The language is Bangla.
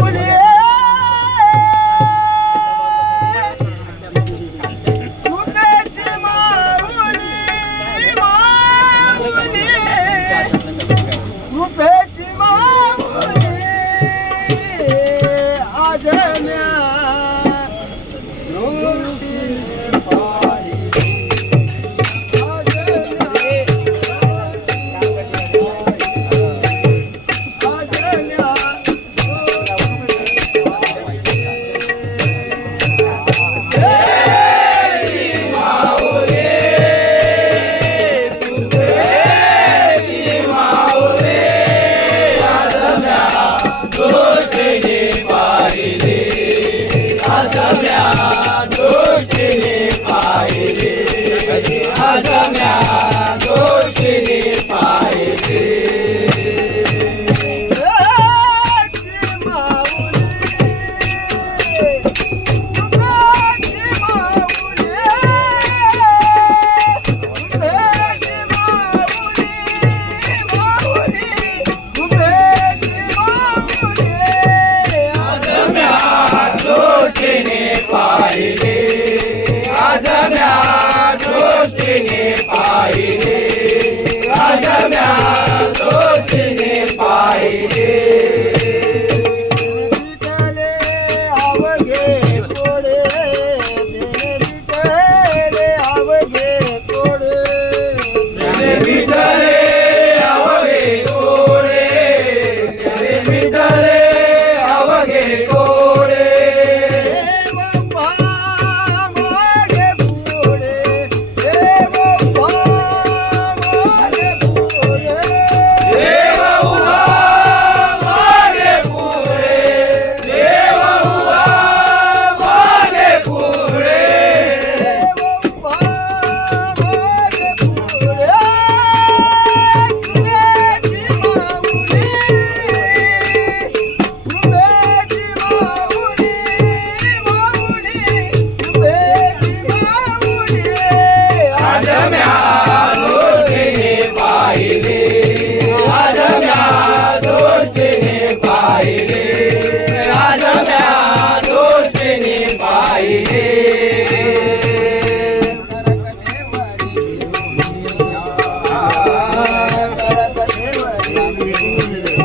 mulher. আমি